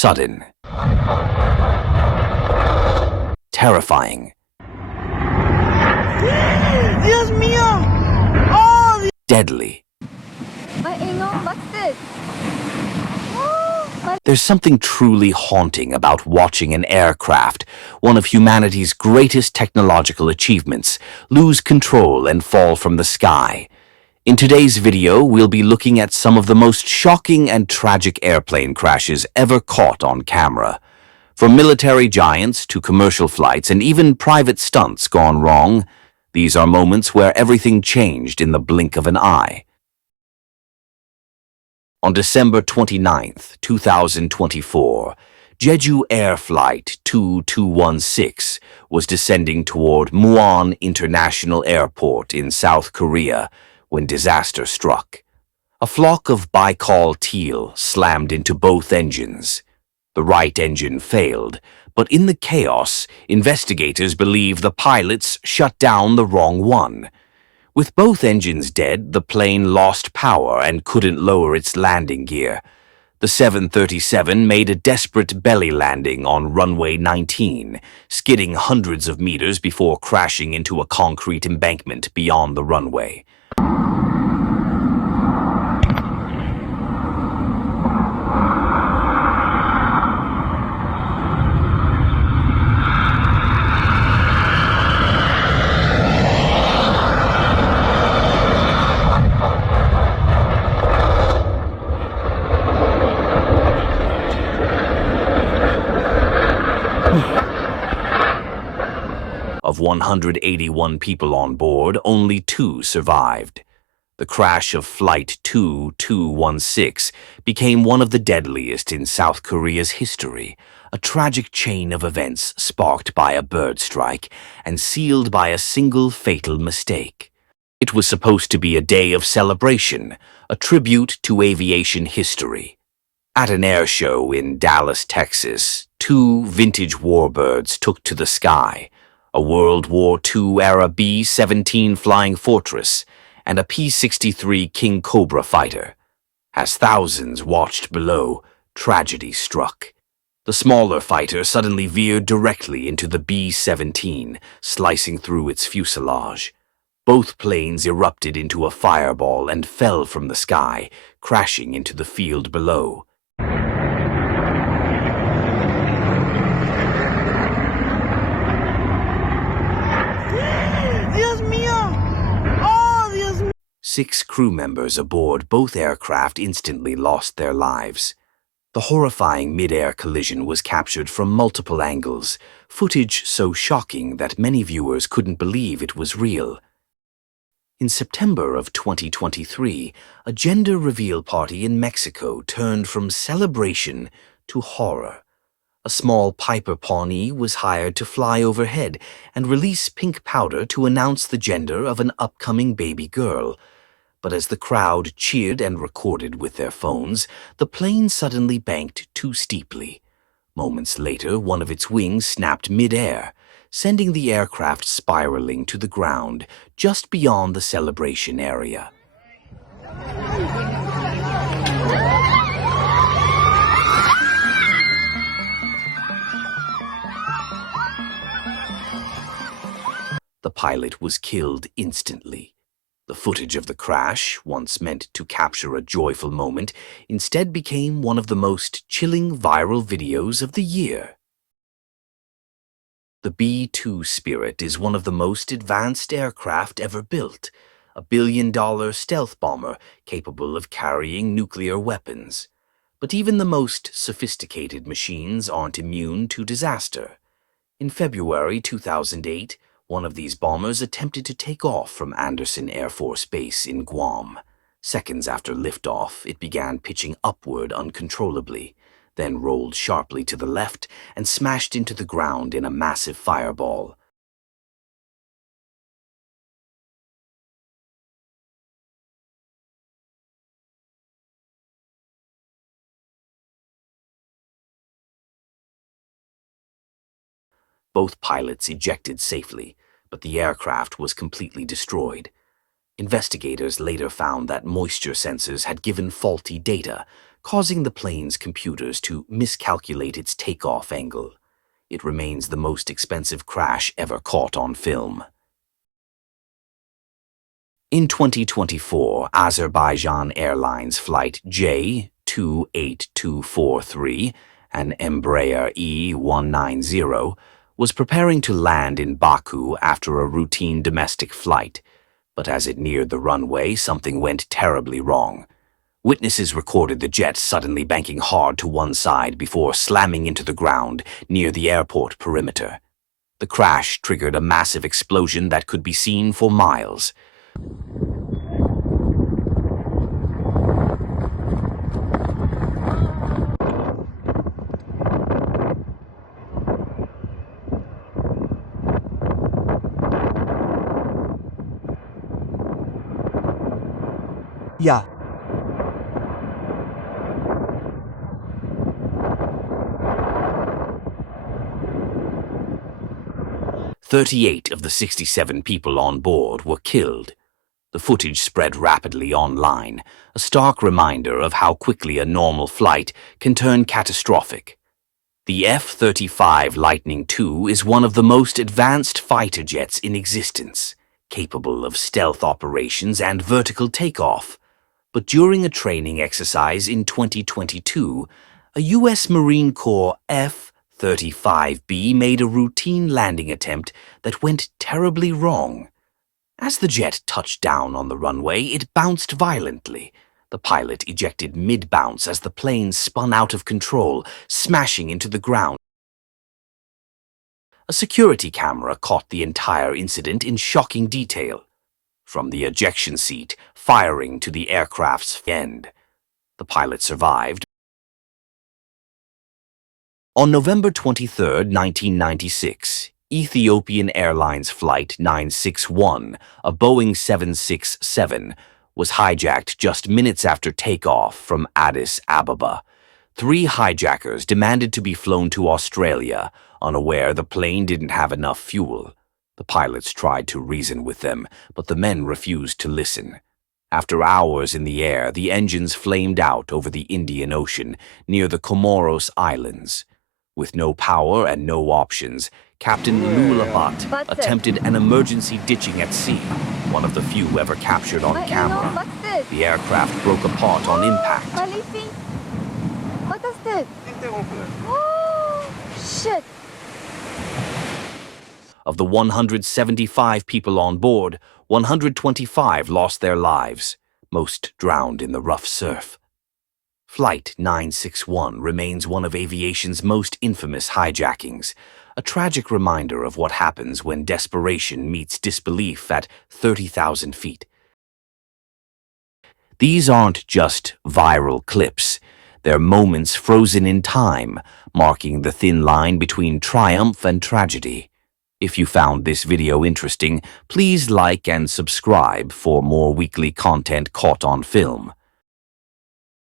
Sudden. Terrifying. Dios mío! Oh, Deadly. What's this? There's something truly haunting about watching an aircraft, one of humanity's greatest technological achievements, lose control and fall from the sky. In today's video, we'll be looking at some of the most shocking and tragic airplane crashes ever caught on camera. From military giants to commercial flights and even private stunts gone wrong, these are moments where everything changed in the blink of an eye. On December 29, 2024, Jeju Air Flight J2-8243 was descending toward Muan International Airport in South Korea when disaster struck. A flock of Baikal teal slammed into both engines. The right engine failed, but in the chaos, investigators believe the pilots shut down the wrong one. With both engines dead, the plane lost power and couldn't lower its landing gear. The 737 made a desperate belly landing on runway 19, skidding hundreds of meters before crashing into a concrete embankment beyond the runway. Of 181 people on board, only 2 survived. The crash of Flight J2-8243 became one of the deadliest in South Korea's history, a tragic chain of events sparked by a bird strike and sealed by a single fatal mistake. It was supposed to be a day of celebration, a tribute to aviation history. At an air show in Dallas, Texas, 2 vintage warbirds took to the sky, a World War II-era B-17 Flying Fortress and a P-63 King Cobra fighter. As thousands watched below, tragedy struck. The smaller fighter suddenly veered directly into the B-17, slicing through its fuselage. Both planes erupted into a fireball and fell from the sky, crashing into the field below. Dios mío! Oh, Dios mío! 6 crew members aboard both aircraft instantly lost their lives. The horrifying mid-air collision was captured from multiple angles, footage so shocking that many viewers couldn't believe it was real. In September of 2023, a gender reveal party in Mexico turned from celebration to horror. A small Piper Pawnee was hired to fly overhead and release pink powder to announce the gender of an upcoming baby girl. But as the crowd cheered and recorded with their phones, the plane suddenly banked too steeply. Moments later, one of its wings snapped mid-air, sending the aircraft spiraling to the ground just beyond the celebration area. The pilot was killed instantly. The footage of the crash, once meant to capture a joyful moment, instead became one of the most chilling viral videos of the year. The B-2 Spirit is one of the most advanced aircraft ever built, a billion-dollar stealth bomber capable of carrying nuclear weapons. But even the most sophisticated machines aren't immune to disaster. In February 2008, one of these bombers attempted to take off from Andersen Air Force Base in Guam. Seconds after liftoff, it began pitching upward uncontrollably, then rolled sharply to the left and smashed into the ground in a massive fireball. Both pilots ejected safely, but the aircraft was completely destroyed. Investigators later found that moisture sensors had given faulty data, causing the plane's computers to miscalculate its takeoff angle. It remains the most expensive crash ever caught on film. In 2024, Azerbaijan Airlines Flight J2-8243, an Embraer E190, was preparing to land in Baku after a routine domestic flight. But as it neared the runway, something went terribly wrong. Witnesses recorded the jet suddenly banking hard to one side before slamming into the ground near the airport perimeter. The crash triggered a massive explosion that could be seen for miles. Yeah. "38 of the 67 people on board were killed. The footage spread rapidly online, a stark reminder of how quickly a normal flight can turn catastrophic. The F-35 Lightning II is one of the most advanced fighter jets in existence, capable of stealth operations and vertical takeoff. But during a training exercise in 2022, a U.S. Marine Corps F-35B made a routine landing attempt that went terribly wrong. As the jet touched down on the runway, it bounced violently. The pilot ejected mid-bounce as the plane spun out of control, smashing into the ground. A security camera caught the entire incident in shocking detail, from the ejection seat firing to the aircraft's end. The pilot survived. On November 23, 1996, Ethiopian Airlines Flight 961, a Boeing 767, was hijacked just minutes after takeoff from Addis Ababa. 3 hijackers demanded to be flown to Australia, unaware the plane didn't have enough fuel. The pilots tried to reason with them, but the men refused to listen. After hours in the air, the engines flamed out over the Indian Ocean near the Comoros Islands. With no power and no options, Captain Lulabat attempted an emergency ditching at sea, one of the few ever captured on camera. What's this? The aircraft broke apart on impact. Khaleesi? What is this? Oh, shit. Of the 175 people on board, 125 lost their lives, most drowned in the rough surf. Flight 961 remains one of aviation's most infamous hijackings, a tragic reminder of what happens when desperation meets disbelief at 30,000 feet. These aren't just viral clips. They're moments frozen in time, marking the thin line between triumph and tragedy. If you found this video interesting, please like and subscribe for more weekly content caught on film.